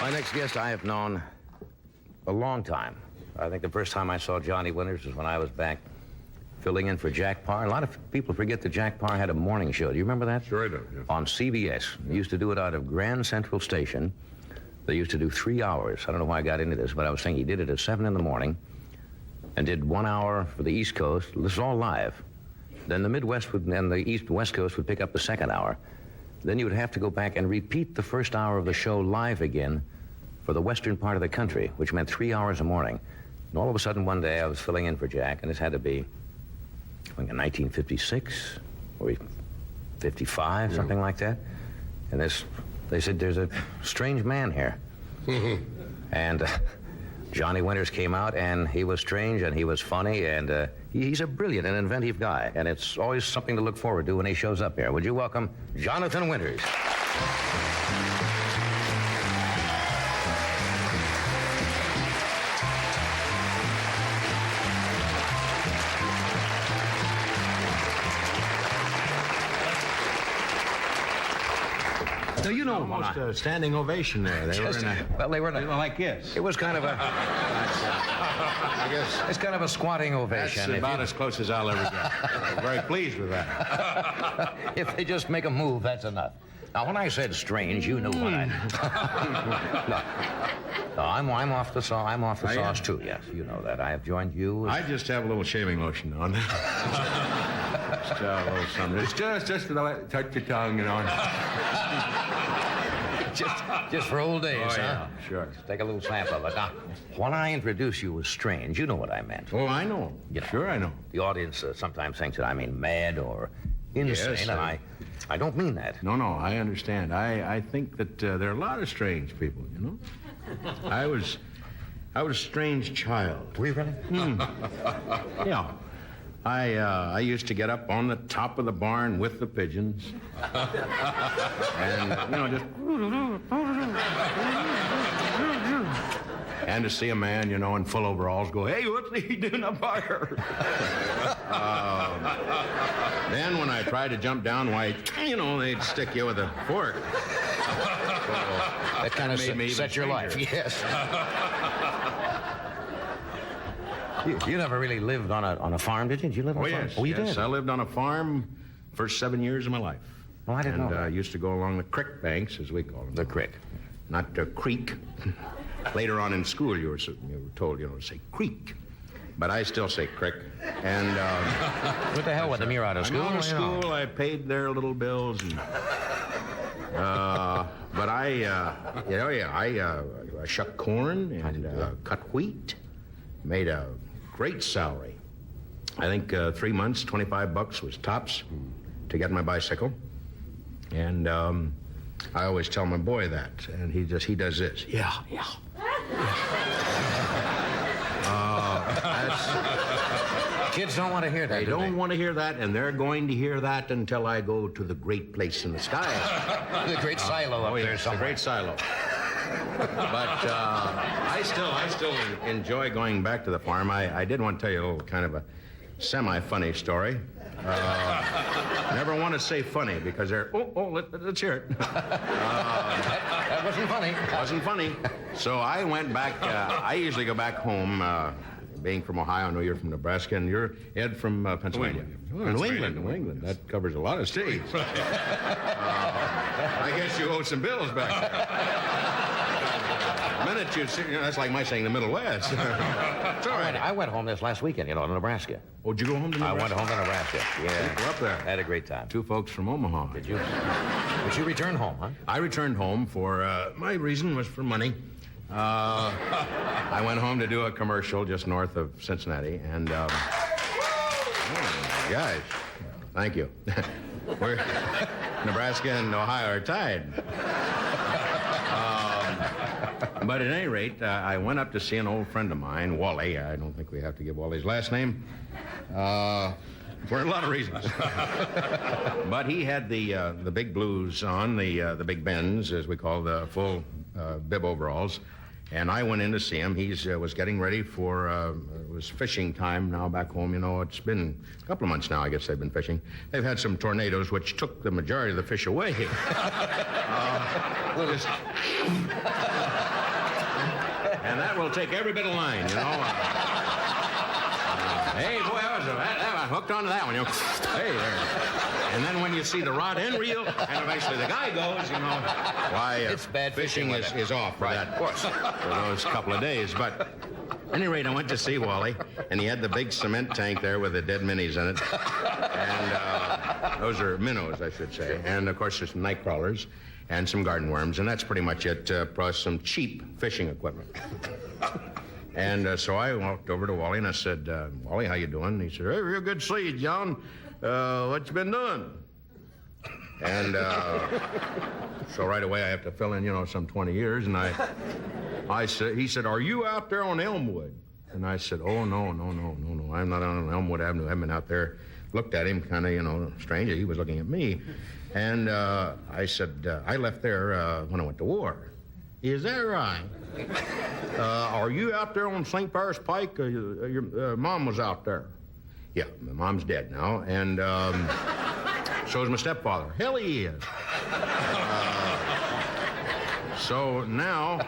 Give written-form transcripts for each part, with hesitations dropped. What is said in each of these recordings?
My next guest I have known a long time. I think the first time I saw Johnny Winters was when I was back filling in for Jack Parr. A lot of people forget that Jack Parr had a morning show. Do you remember that? Sure I do, yeah. On CBS. He used to do it out of Grand Central Station. They used to do 3 hours. I don't know why I got into this, but I was saying he did it at 7 in the morning and did 1 hour for the East Coast. This is all live. Then the Midwest and the East and West Coast would pick up the second hour. Then you would have to go back and repeat the first hour of the show live again for the western part of the country, which meant 3 hours a morning. And all of a sudden one day I was filling in for Jack, and this had to be, I think, in 1956 or 55, something like that. And they said, there's a strange man here. And Johnny Winters came out, and he was strange, and he was funny, and he's a brilliant and inventive guy, and it's always something to look forward to when he shows up here. Would you welcome Jonathan Winters? So you know, Almost a standing ovation there. They were like this. It was kind of a, I guess it's kind of a squatting that's ovation. about as close as I'll ever get. I'm very pleased with that. If they just make a move, that's enough. Now, when I said strange, you knew what I No, I'm off the sauce. I'm off the sauce too. Yes, you know that. I have joined you. I just have a little shaving lotion on. Just a little something. It's just to touch your tongue, you know. just for old days, huh? Yeah, sure. Just take a little sample of it. Now, when I introduce you as strange, you know what I meant. Oh, I know. You know, Sure, I know. The audience sometimes thinks that I mean mad or insane, Yes, and I don't mean that. No, I understand. I think that there are a lot of strange people, you know. I was a strange child. Were you really? Yeah. I used to get up on the top of the barn with the pigeons. And, you know, just... And to see a man, you know, in full overalls go, hey, what's he doing up there? Then when I tried to jump down, why, you know, they'd stick you with a fork. That kind of made me set your even life, yes. You never really lived on a farm, did you? Did you live on a farm? Yes. Oh, you Yes, did? I lived on a farm first 7 years of my life. Well, I didn't know And that. I used to go along the creek banks, as we call them. The creek. Not the creek. Later on in school, you were told, you know, to say creek. But I still say crick. And What the hell with them? You're out of school? I'm out of you know? school. I paid their little bills. And, but I shucked corn and cut wheat. Made a great salary. I think 3 months, $25 was tops to get my bicycle. And I always tell my boy that, and he does this. Yeah. Kids don't want to hear that. They don't want to hear that, and they're going to hear that until I go to the great place in the sky. The great silo up there Yes, the somewhere. great silo. But I still enjoy going back to the farm. I did want to tell you a little kind of a semi-funny story. Never want to say funny because they're, let's hear it. That wasn't funny. Wasn't funny. So I went back, I usually go back home, being from Ohio. I know you're from Nebraska, and you're Ed from Pennsylvania. New England. That covers a lot of states. I guess you owe some bills back there. The minute that's like my saying the Middle West. It's all right. I went home this last weekend, you know, to Nebraska. Oh, did you go home to Nebraska? I went home to Nebraska. Yeah. We're up there. Had a great time. Two folks from Omaha. Did you? But you returned home, huh? I returned home for, my reason was for money. I went home to do a commercial just north of Cincinnati, and, guys, thank you. Nebraska and Ohio are tied. But at any rate, I went up to see an old friend of mine, Wally. I don't think we have to give Wally's last name. For a lot of reasons. But he had the big blues on, the big Benz, as we call the full bib overalls. And I went in to see him. He was getting ready for, it was fishing time now back home. You know, it's been a couple of months now, I guess they've been fishing. They've had some tornadoes which took the majority of the fish away. Just... and that will take every bit of line, you know. Hey, boy, I was hooked onto that one, you know. Hey, there. And then when you see the rod end reel, and eventually the guy goes, you know, why, it's bad fishing is off for that, for those couple of days. But at any rate, I went to see Wally, and he had the big cement tank there with the dead minnows in it. And those are minnows, I should say. And, of course, there's some night crawlers and some garden worms, and that's pretty much it, plus some cheap fishing equipment. And so I walked over to Wally, and I said, Wally, how you doing? And he said, hey, real good to see you, John. What you been doing? And so right away I have to fill in, you know, some 20 years. And I said, he said, are you out there on Elmwood? And I said, oh, no. I'm not on Elmwood Avenue. I've been out there. Looked at him kind of, you know, strange. He was looking at me. And I said, I left there when I went to war. Is that right? Are you out there on St. Paris Pike? Your mom was out there. Yeah, my mom's dead now, and so is my stepfather. Hell, he is. So now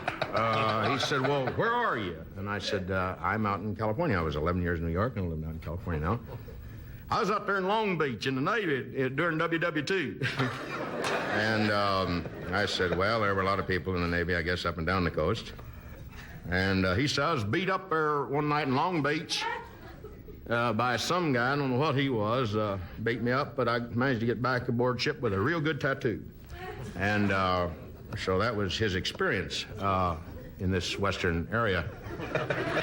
he said, well, where are you? And I said, I'm out in California. I was 11 years in New York, and I live out in California now. I was out there in Long Beach in the Navy during WW2. And I said, well, there were a lot of people in the Navy, I guess, up and down the coast. And he said, I was beat up there one night in Long Beach by some guy. I don't know what he was. Beat me up, but I managed to get back aboard ship with a real good tattoo. And so that was his experience in this western area.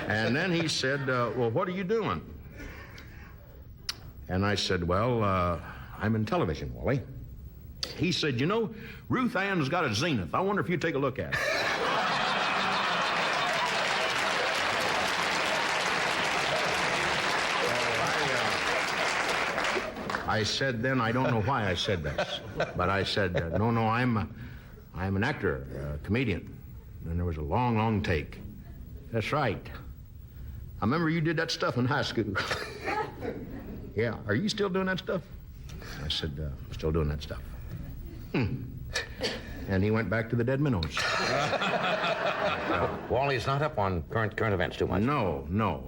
And then he said, well, what are you doing? And I said, well, I'm in television, Wally. He said, you know, Ruth Ann's got a Zenith. I wonder if you'd take a look at it. I said then, I don't know why I said this, but I said, no, I'm an actor, a comedian. And there was a long take. That's right. I remember you did that stuff in high school. Yeah, are you still doing that stuff? I said, I'm still doing that stuff. And he went back to the dead minnows. Wally's not up on current events too much. No.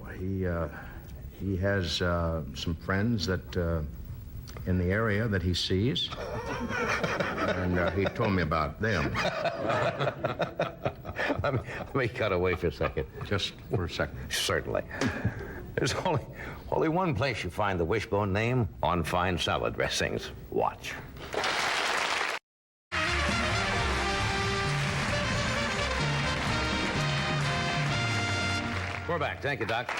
He has some friends that in the area that he sees, and he told me about them. Let me cut away for a second. Just for a second. Certainly. There's only one place you find the Wishbone name: on fine salad dressings. Watch. We're back. Thank you, Doc.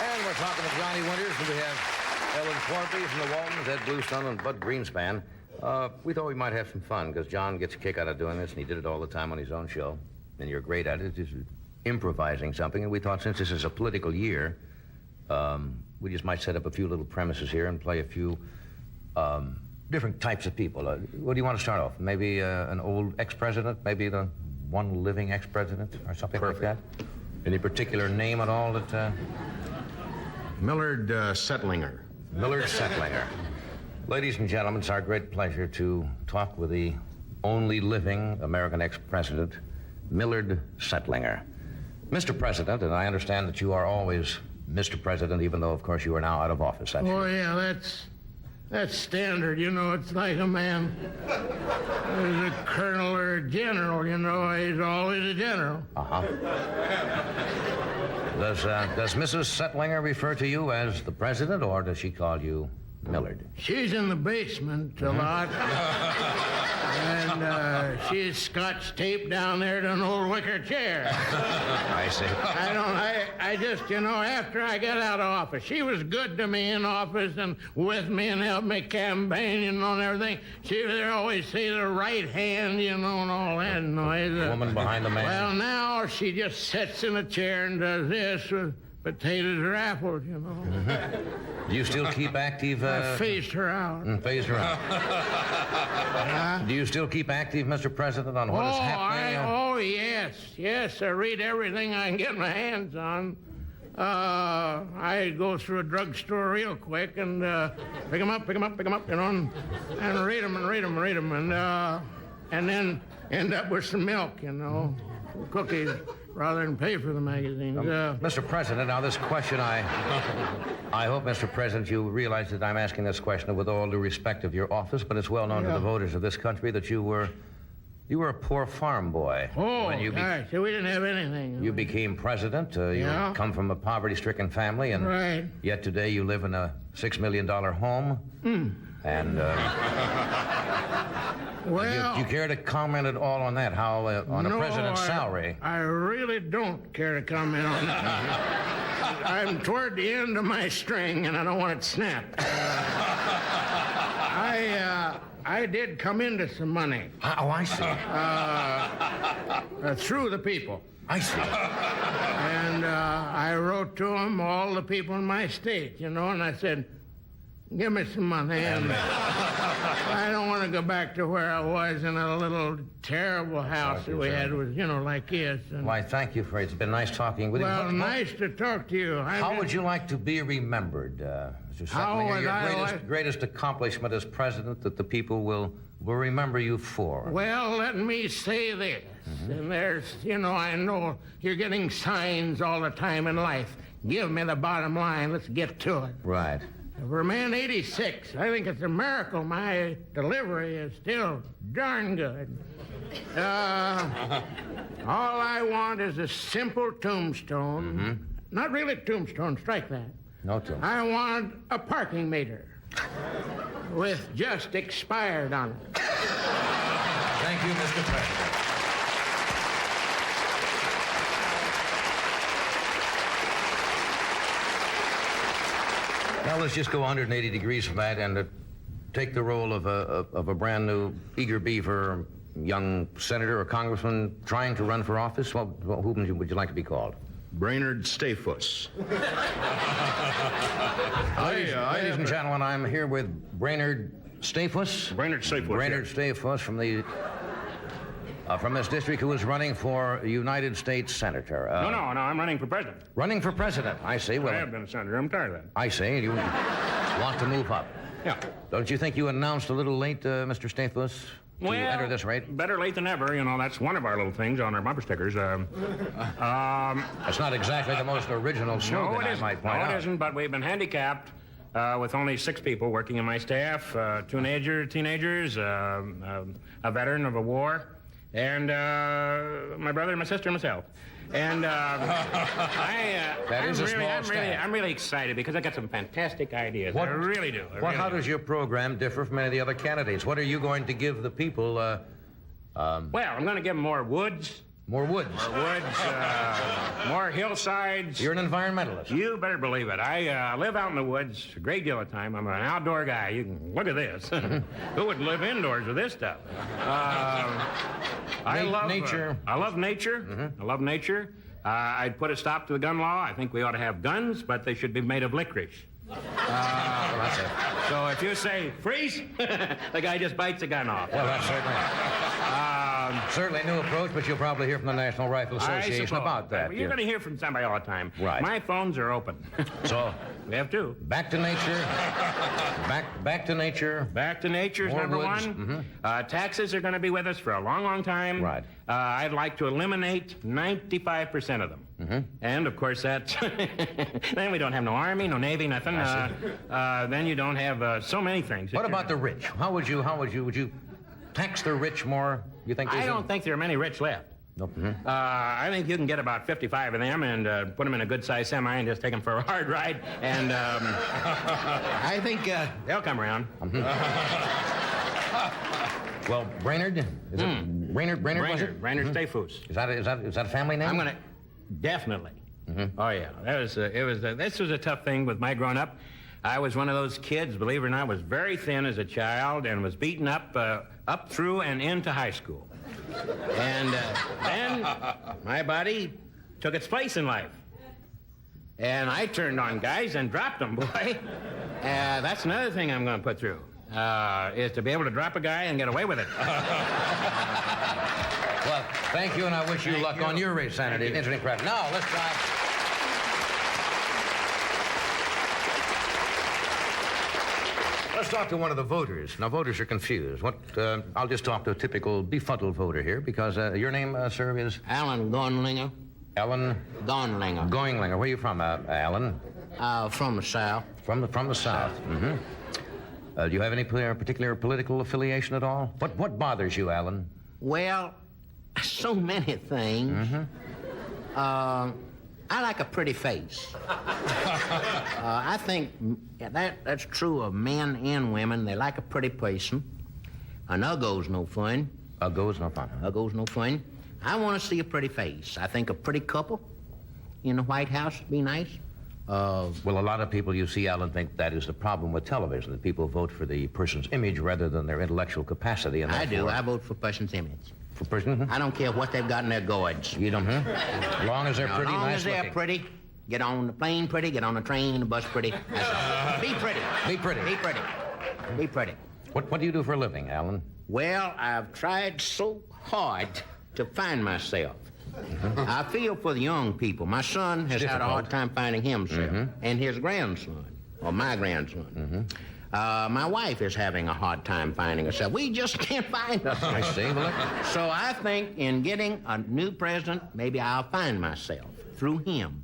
And we're talking to Johnny Winters, and we have Ellen Swarby from the Waltons, Ed Bluestone, and Bud Greenspan. We thought we might have some fun, because John gets a kick out of doing this, and he did it all the time on his own show. And you're great at it, just improvising something. And we thought, since this is a political year, we just might set up a few little premises here and play a few different types of people. What do you want to start off? Maybe an old ex-president? Maybe the one living ex-president or something like that? Any particular name at all that... Millard Settlinger. Millard Settlinger. Ladies and gentlemen, it's our great pleasure to talk with the only living American ex-president, Millard Settlinger. Mr. President, and I understand that you are always Mr. President, even though, of course, you are now out of office. Oh, yeah, that's standard, you know. It's like a man is a colonel or a general, you know. He's always a general. Uh-huh. Does Mrs. Settlinger refer to you as the president, or does she call you Millard? She's in the basement a lot. And she's scotch taped down there to an old wicker chair. I see. I just, you know, after I got out of office, she was good to me in office and with me and helped me campaign, you know, and everything. She would always say the right hand, you know, and all that noise. Woman behind the man. Well, now she just sits in a chair and does this with potatoes or apples, you know. Do you still keep active? I phased her out. Phased her out. Do you still keep active, Mr. President, on what is happening? Yes. I read everything I can get my hands on. I go through a drugstore real quick and pick them up, you know, and read them, and then end up with some milk, you know, cookies, rather than pay for the magazines. Mr. President, now this question, I hope, Mr. President, you realize that I'm asking this question with all due respect of your office, but it's well known to the voters of this country that you were a poor farm boy. Oh, gosh, we didn't have anything. You became president. You come from a poverty-stricken family, and yet today you live in a $6 million home. And well, do you care to comment at all on that? How on a president's salary? I really don't care to comment on that. I'm toward the end of my string, and I don't want it snapped. I did come into some money. Oh, I see. Through the people. I see. And I wrote to them, all the people in my state, you know, and I said, give me some money. And I don't want to go back to where I was in a little terrible house that we had, was, you know, like this. And, why, thank you for it. It's been nice talking with you. Well, nice to talk to you. How would you like to be remembered, Mr. Settlinger? Your greatest accomplishment as president that the people will remember you for? Well, let me say this. And there's, you know, I know you're getting signs all the time in life. Give me the bottom line. Let's get to it. Right. For a man 86, I think it's a miracle my delivery is still darn good. All I want is a simple tombstone. Not really tombstone, strike that. No tombstone. I want a parking meter with just expired on it. Thank you, Mr. President. Now let's just go 180 degrees from that and take the role of a brand new eager beaver, young senator or congressman trying to run for office. Well, who would you like to be called? Brainerd Stayfuss. Ladies and gentlemen, I'm here with Brainerd Stayfuss. Brainerd Stayfuss. Brainerd Stayfuss from this district, who is running for United States Senator. No, I'm running for president. Running for president, I see. Well, I have been a senator. I'm tired of that. I see. You want to move up. Yeah. Don't you think you announced a little late, Mr. Stayfuss, to enter this race? Better late than never. You know, that's one of our little things on our bumper stickers. That's not exactly the most original slogan, I might point out. No, it isn't, but we've been handicapped with only 6 people working in my staff, 2 teenagers, a veteran of a war, and my brother, my sister, and myself. And I'm really excited because I got some fantastic ideas. I really do. How does your program differ from any of the other candidates? What are you going to give the people? Well, I'm going to give them more woods. More woods. More hillsides. You're an environmentalist. You better believe it. I live out in the woods a great deal of time. I'm an outdoor guy. You can look at this. Who would live indoors with this stuff? I love nature. I love nature. I love nature. I'd put a stop to the gun law. I think we ought to have guns, but they should be made of licorice. Well, that's it. So if you say freeze, the guy just bites the gun off. Well, that's certainly a new approach, but you'll probably hear from the National Rifle Association about that. You're going to hear from somebody all the time. Right. My phones are open. So we have 2. Back to nature. Back to nature. Back to nature is number woods. 1. Taxes are going to be with us for a long, long time. Right. I'd like to eliminate 95% of them. And of course, that's then we don't have no Army, no Navy, nothing. Then you don't have so many things. What about the rich? Would you tax the rich more? You think? I don't think there are many rich left. Nope. I think you can get about 55 of them and put them in a good-sized semi and just take them for a hard ride. And I think they'll come around. Well, Brainerd, is it Brainerd? Brainerd Stayfuss. Is that a family name? I'm gonna definitely. Oh yeah, this was a tough thing with my growing up. I was one of those kids, believe it or not, was very thin as a child and was beaten up through and into high school. And then my body took its place in life. And I turned on guys and dropped them, boy. That's another thing I'm going to put through, is to be able to drop a guy and get away with it. Well, thank you, and I wish you luck on your race, Senator. Interesting prep. Now, let's try. Let's talk to one of the voters. Now, voters are confused. I'll just talk to a typical befuddled voter here, because your name, sir, is? Alan Gonlinger. Ellen? Gonlinger. Goinglinger. Where are you from, Alan? From the South. From the South. Mm-hmm. Do you have any particular political affiliation at all? What bothers you, Alan? Well, so many things. Mm-hmm. I like a pretty face. I think that's true of men and women. They like a pretty person. An uggo's no fun. Uggo's no fun. Uggo's no fun. I want to see a pretty face. I think a pretty couple in the White House would be nice. Well, a lot of people, you see, Alan, think that is the problem with television, that people vote for the person's image rather than their intellectual capacity. And I do. I vote for person's image. For person? I don't care what they've got in their gourds. You don't, As long as they're pretty, as long nice as they're looking. pretty, get on the plane pretty, get on the train and the bus pretty. That's all. Be pretty. Be pretty. Be pretty. Be pretty. What do you do for a living, Alan? Well, I've tried so hard to find myself. I feel for the young people. My son has had a hard time finding himself, and his grandson, or my grandson. My wife is having a hard time finding herself. We just can't find us. I see. So I think in getting a new president, maybe I'll find myself through him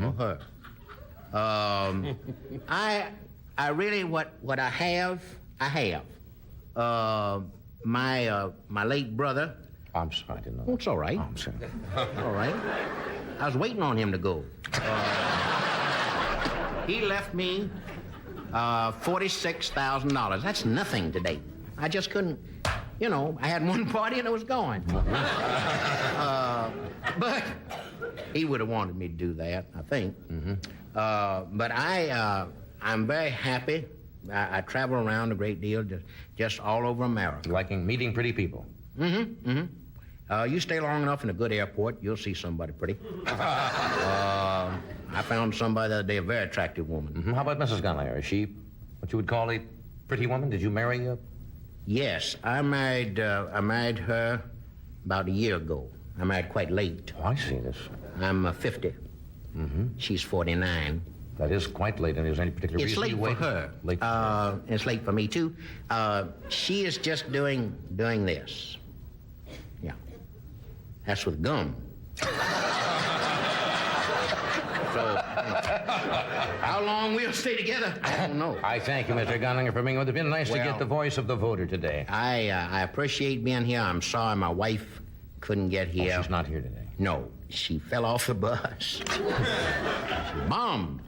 or her. I really, what I have. My late brother. I'm sorry, I didn't know. Oh, it's all right. Oh, I'm sorry. All right. I was waiting on him to go. He left me $46,000. That's nothing today. I just couldn't, I had one party and it was gone. But he would have wanted me to do that, I think. But I'm very happy. I travel around a great deal, just all over America. Liking meeting pretty people. You stay long enough in a good airport, you'll see somebody pretty. I found somebody the other day, a very attractive woman. How about Mrs. Gunlinger? Is she what you would call a pretty woman? Did you marry her? Yes, I married her about a year ago. I married quite late. Oh, I see this. I'm 50. She's 49. That is quite late, and is there any particular It's reason late you for waited? her. Late. It's late for me, too. She is just doing this. Yeah. That's with gum. So, how long we'll stay together, I don't know. I thank you, Mr. Gunlinger, for being with us. It's been nice to Well, get the voice of the voter today. I appreciate being here. I'm sorry my wife couldn't get here. Oh, she's not here today. No, she fell off the bus. She bombed.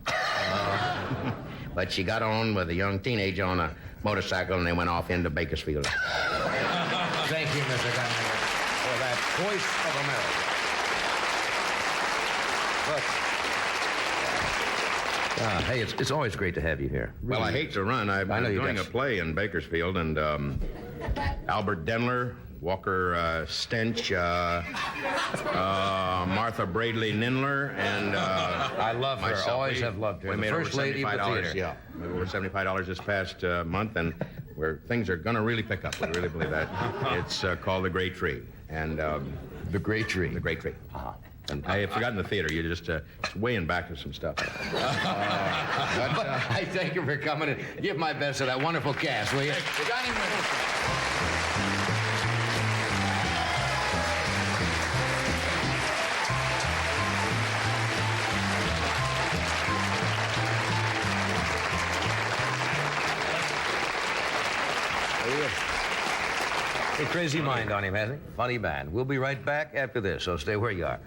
But she got on with a young teenager on a motorcycle, and they went off into Bakersfield. Thank you, Mr. Gunlinger, for that voice of America. Look. Hey, it's always great to have you here. Well, I hate to run. I'm I know you doing got- a play in Bakersfield, and Albert Denler, Walker Stench, Martha Bradley Nindler, and I love her. myself. Always have loved her. We The made first over lady of the $75. theater. Yeah, made over $75 this past month, and where things are going to really pick up. We really believe that. It's called The Great Tree, and The Great Tree. The Great Tree. And I had forgotten the theater. You just it's way in back of some stuff. I thank you for coming and give my best to that wonderful cast, will you? Johnny A crazy mind on him, hasn't he? Funny man. We'll be right back after this, so stay where you are.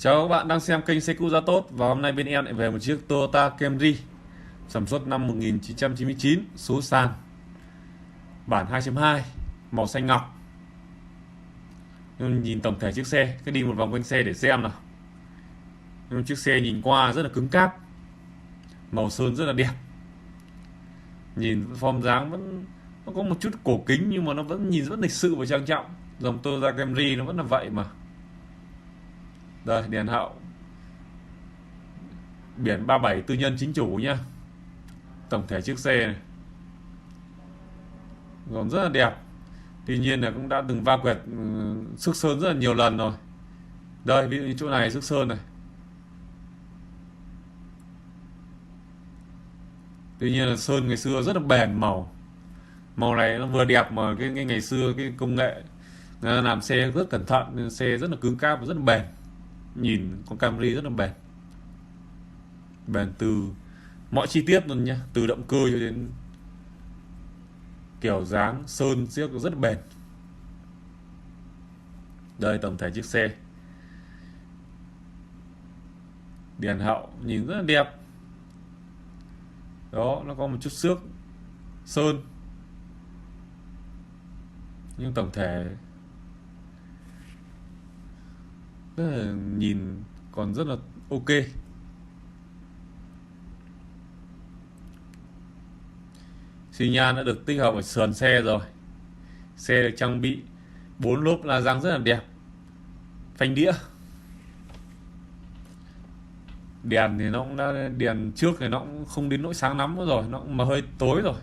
Chào các bạn đang xem kênh Xe Cũ Giá Tốt. Và hôm nay bên em lại về một chiếc Toyota Camry sản xuất năm 1999, số sàn, bản 2.2, màu xanh ngọc. Nhưng nhìn tổng thể chiếc xe, cứ đi một vòng quanh xe để xem nào. Nhưng chiếc xe nhìn qua rất là cứng cáp, màu sơn rất là đẹp. Nhìn form dáng vẫn nó có một chút cổ kính, nhưng mà nó vẫn nhìn rất lịch sự và trang trọng. Dòng Toyota Camry nó vẫn là vậy mà. Đây, đèn hậu, biển 37 tư nhân chính chủ nhá. Tổng thể chiếc xe này còn rất là đẹp. Tuy nhiên là cũng đã từng va quẹt xước sơn rất là nhiều lần rồi. Đây, ví dụ như chỗ này xước sơn này. Tuy nhiên là sơn ngày xưa rất là bền, màu này nó vừa đẹp mà cái ngày xưa cái công nghệ làm xe rất cẩn thận nên xe rất là cứng cáp và rất là bền. Nhìn con Camry rất là bền từ mọi chi tiết luôn nha, từ động cơ cho đến kiểu dáng sơn xiếc rất là bền. Đây, tổng thể chiếc xe, đèn hậu nhìn rất là đẹp. Đó, nó có một chút xước sơn, nhưng tổng thể rất là nhìn còn rất là ok. Xi nhan đã được tích hợp ở sườn xe rồi. Xe được trang bị 4 lốp la răng rất là đẹp, phanh đĩa. Đèn thì nó cũng đã, đèn trước thì nó cũng không đến nỗi sáng lắm nữa rồi, nó cũng mà hơi tối rồi.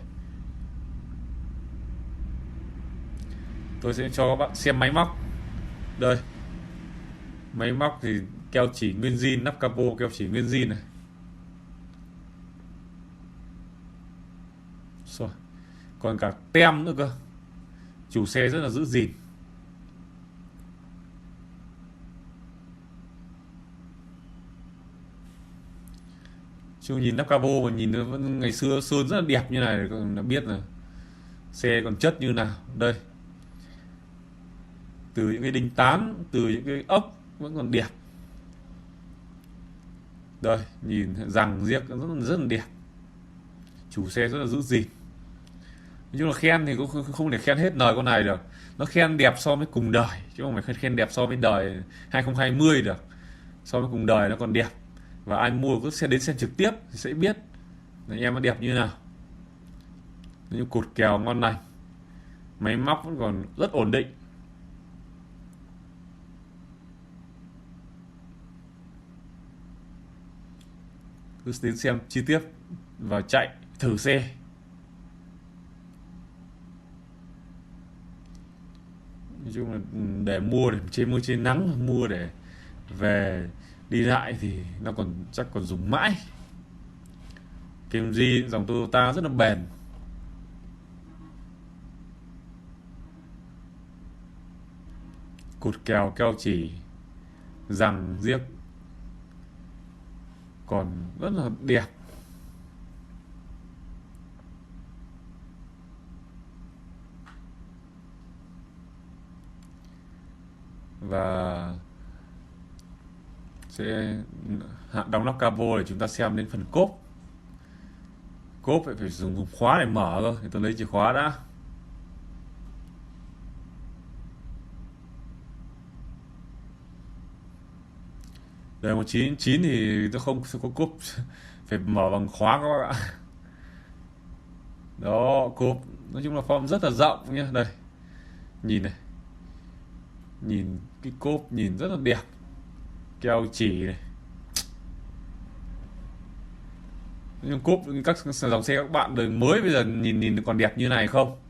Tôi sẽ cho các bạn xem máy móc. Đây, máy móc thì keo chỉ nguyên zin, nắp capo keo chỉ nguyên zin này. Rồi, còn cả tem nữa cơ. Chủ xe rất là giữ gìn. Chứ nhìn nắp capo mà nhìn nó vẫn ngày xưa sơn rất là đẹp như này là biết là xe còn chất như nào. Đây, từ những cái đinh tán, từ những cái ốc vẫn còn đẹp. Đây, nhìn rằng riêng rất là đẹp. Chủ xe rất là giữ gìn. Nói chung là khen thì cũng không thể khen hết lời con này được. Nó khen đẹp so với cùng đời, chứ không phải khen đẹp so với đời 2020 được. So với cùng đời nó còn đẹp. Và ai mua cứ sẽ đến xem trực tiếp thì sẽ biết là em nó đẹp như nào. Như cột kèo ngon lành, máy móc vẫn còn rất ổn định. Cứ đến xem chi tiết và chạy thử xe. Nói chung là để mua để mua trên nắng, mua để về đi lại thì nó còn chắc còn dùng mãi. Camry dòng Toyota rất là bền. Cột kèo keo chỉ, rằng riếc còn rất là đẹp. Và sẽ đóng nắp capo để chúng ta xem đến phần cốp. Cốp phải dùng khóa để mở cơ, thì tôi lấy chìa khóa đã. Đời 1999 thì tôi không có cốp, phải mở bằng khóa các bạn ạ. Đó, cốp nói chung là form rất là rộng nhé. Đây, nhìn này, nhìn cái cốp nhìn rất là đẹp, keo chỉ này. Nhưng cốp các dòng xe các bạn đời mới bây giờ nhìn còn đẹp như này không?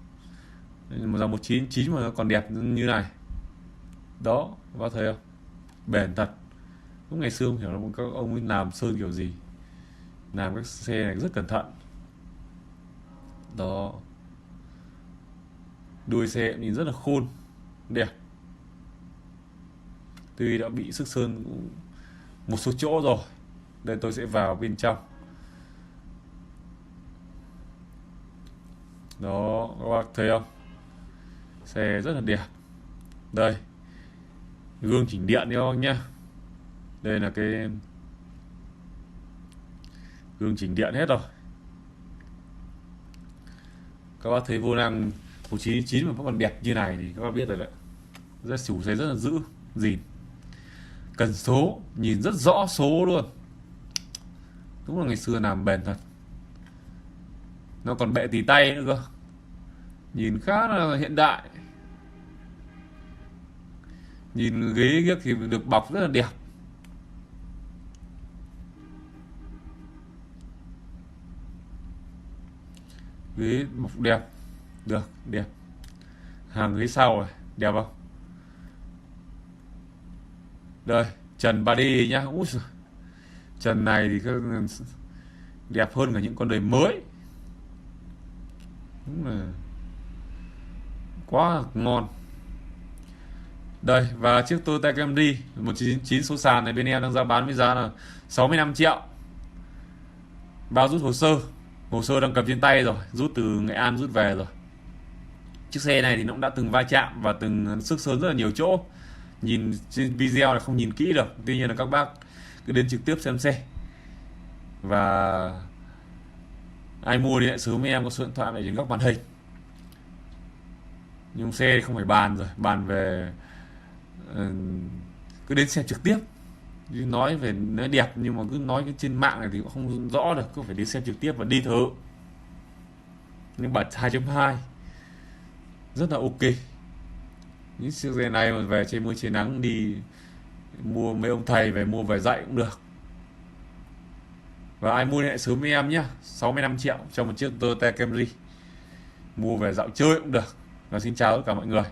Một dòng 1999 mà nó còn đẹp như này. Đó, các bạn thấy không? Bền thật. Lúc ngày xưa không hiểu là các ông ấy làm sơn kiểu gì, làm các xe này rất cẩn thận. Đó, đuôi xe nhìn rất là khôn, đẹp. Tuy đã bị xước sơn một số chỗ rồi. Đây, tôi sẽ vào bên trong. Đó, các bạn thấy không? Xe rất là đẹp. Đây, gương chỉnh điện đi các bác nhá. Đây là cái gương chỉnh điện hết rồi. Các bác thấy vô lăng 1999 mà vẫn còn đẹp như này thì các bác biết rồi đấy. Rất chủ xe rất là giữ gìn. Cần số, nhìn rất rõ số luôn. Đúng là ngày xưa làm bền thật. Nó còn bệ tì tay nữa cơ. Nhìn khá là hiện đại. Nhìn ghế ghiếc thì được bọc rất là đẹp. Ghế bọc đẹp. Được, đẹp. Hàng ghế sau rồi, đẹp không? Đây, trần 3D nhá. Úi giời. Trần này thì đẹp hơn cả những con đời mới. Đúng là quá ngon. Đây, và chiếc Toyota Camry 199 số sàn này bên em đang ra bán với giá là 65 triệu. Bao rút hồ sơ. Hồ sơ đang cầm trên tay rồi, rút từ Nghệ An rút về rồi. Chiếc xe này thì nó cũng đã từng va chạm và từng xước sơn rất là nhiều chỗ. Nhìn trên video là không nhìn kỹ được. Tuy nhiên là các bác cứ đến trực tiếp xem xe. Và ai mua thì hãy sớm với em có số điện thoại để trên góc màn hình. Nhưng xe thì không phải bàn rồi, bàn về cứ đến xem trực tiếp. Nói về nó đẹp nhưng mà cứ nói cái trên mạng này thì cũng không rõ được, cứ phải đi xem trực tiếp và đi thử. Nhưng bản 2.2 rất là ok. Những chiếc xe này mà về trên mưa trên nắng đi mua mấy ông thầy về mua về dạy cũng được. Và ai mua thì hãy sớm với em nhé. 65 triệu cho một chiếc Toyota Camry. Mua về dạo chơi cũng được. Và xin chào tất cả mọi người.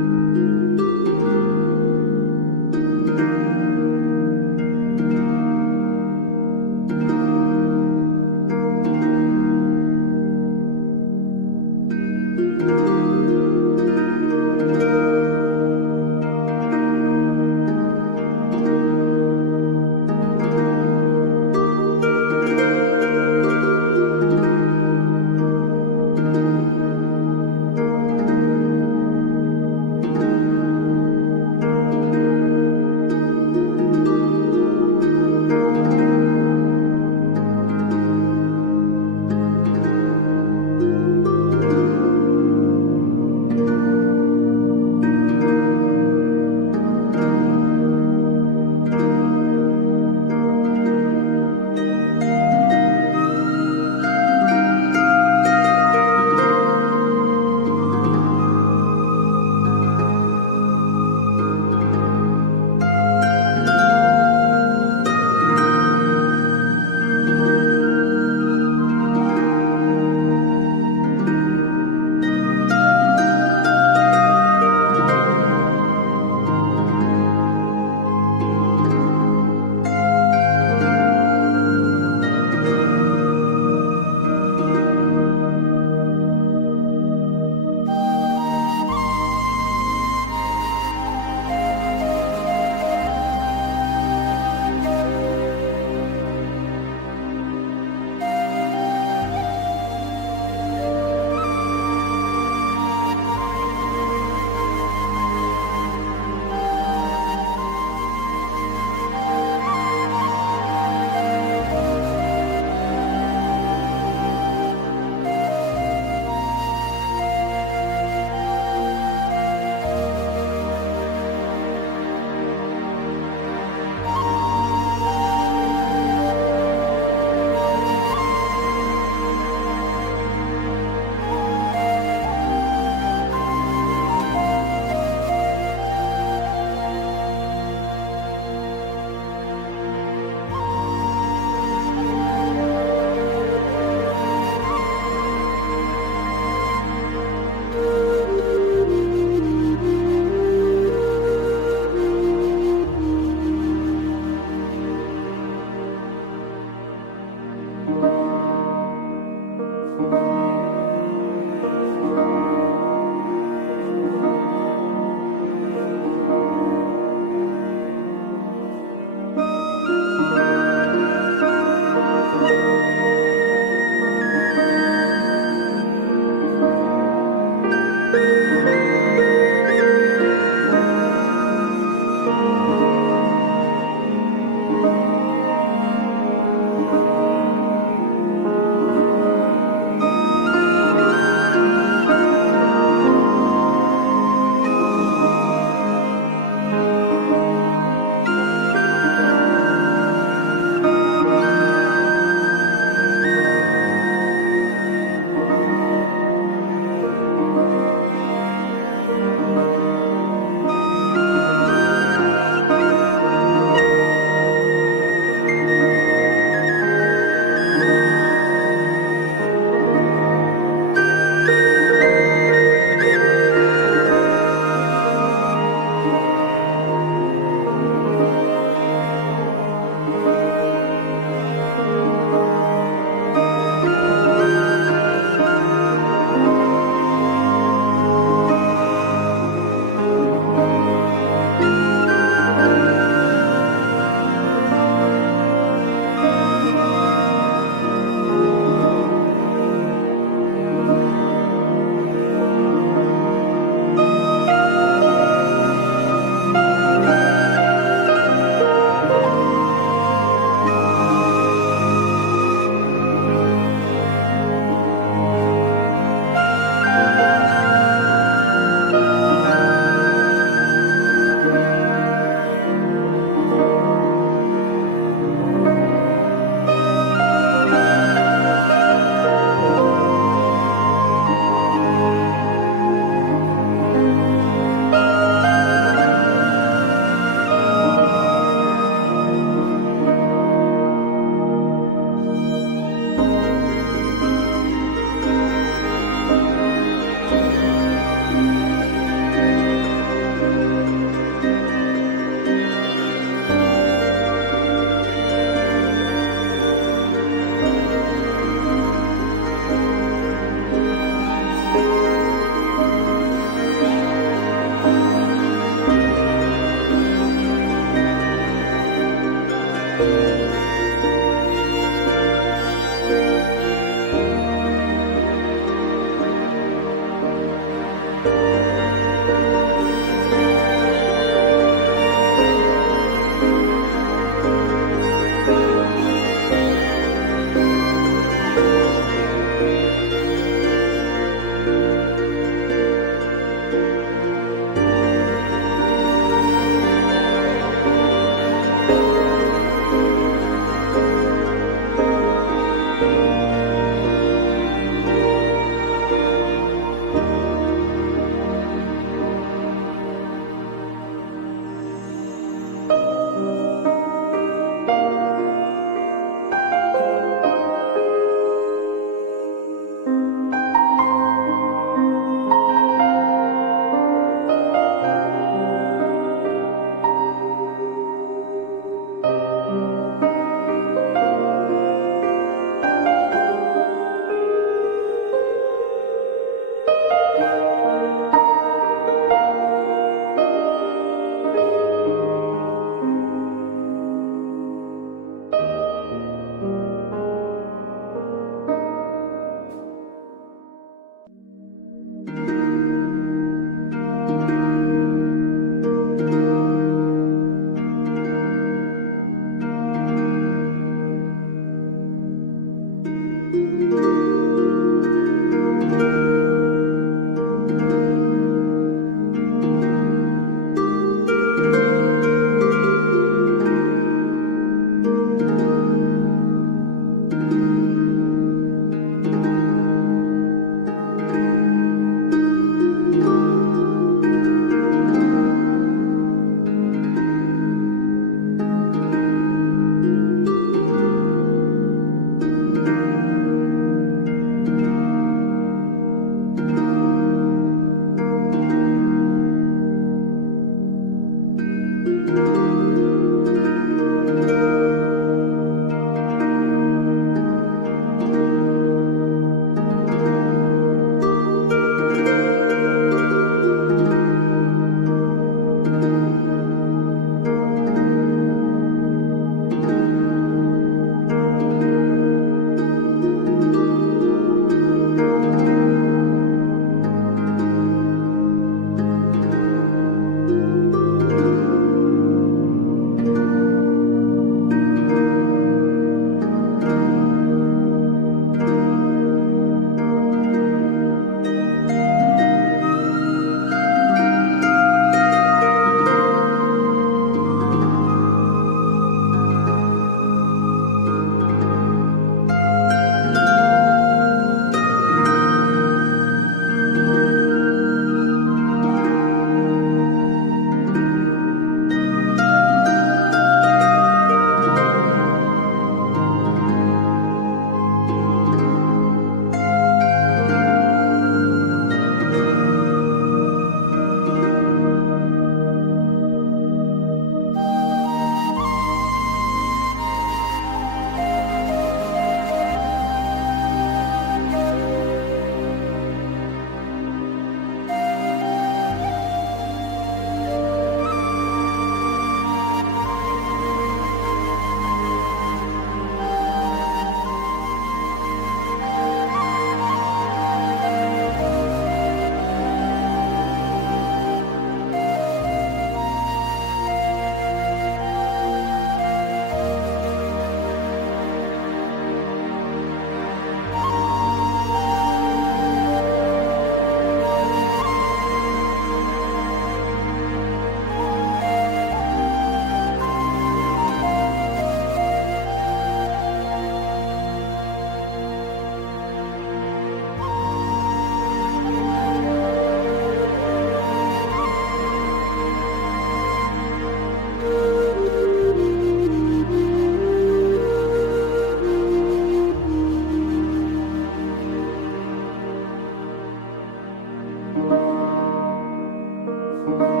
ạ.